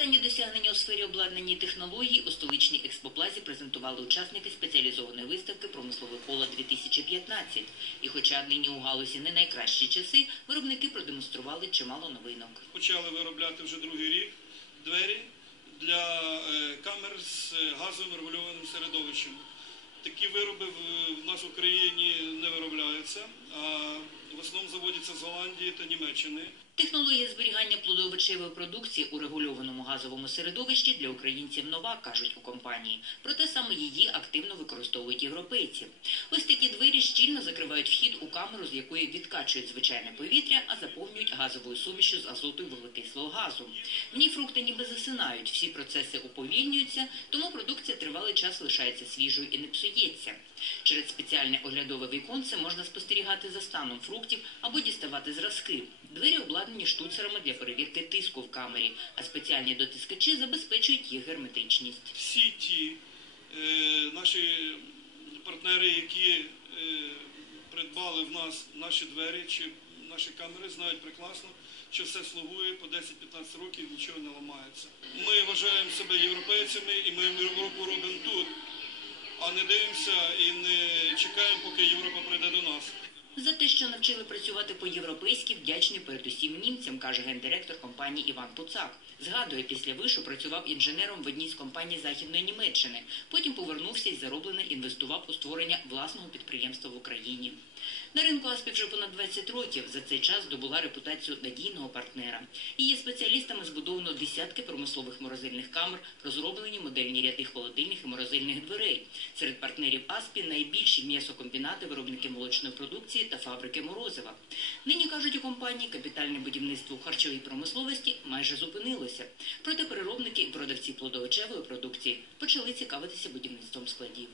Останні досягнення у сфері обладнання і технологій у столичній експоплазі презентували учасники спеціалізованої виставки Промисловий холод 2015 І хоча нині у галузі не найкращі часи, виробники продемонстрували чимало новинок. почали виробляти вже другий рік двері для е, камер з е, газовим регульованим середовищем. Такі вироби в, нас в Україні не виробляються, а в основному заводяться з Голландії та Німеччини. Технологія зберігання плодоовочевої продукції у регульованому газовому середовищі для українців нова, кажуть у компанії. Проте саме її активно використовують європейці. Ось такі двері щільно закривають вхід у камеру, з якої відкачують звичайне повітря, а заповнюють газовою сумішю з азоту й вуглекислого газу. В ній фрукти ніби засинають, всі процеси уповільнюються, тому продукція тривалий час лишається свіжою і не псується. Через спеціальне оглядове віконце можна спостерігати за станом фруктів або діставати зразки. Двері обладнані штуцерами для перевірки тиску в камері, а спеціальні дотискачі забезпечують їх герметичність. Всі ті е, наші партнери, які е, придбали в нас наші двері чи наші камери, знають прекрасно, що все слугує по 10-15 років, нічого не ламається. Ми вважаємо себе європейцями і ми Європу робимо тут, а не дивимося і не чекаємо, поки Європа прийде до нас. За те, що навчили працювати по-європейськи, вдячні передусім німцям, каже гендиректор компанії Іван Пуцак. Згадує, після вишу працював інженером в одній з компаній Західної Німеччини. Потім повернувся і зароблене інвестував у створення власного підприємства в Україні. На ринку Аспі вже понад 20 років. За цей час здобула репутацію надійного партнера. Її спеціалістами збудовано десятки промислових морозильних камер, розроблені модельні ряди холодильних і морозильних дверей. Серед партнерів Аспі найбільші м'ясокомбінати, виробники молочної продукції та фабрики морозива. Нині кажуть у компанії, капітальне будівництво у промисловості майже зупинилося. Проте переробники і продавці плодовочевої продукції почали цікавитися будівництвом складів.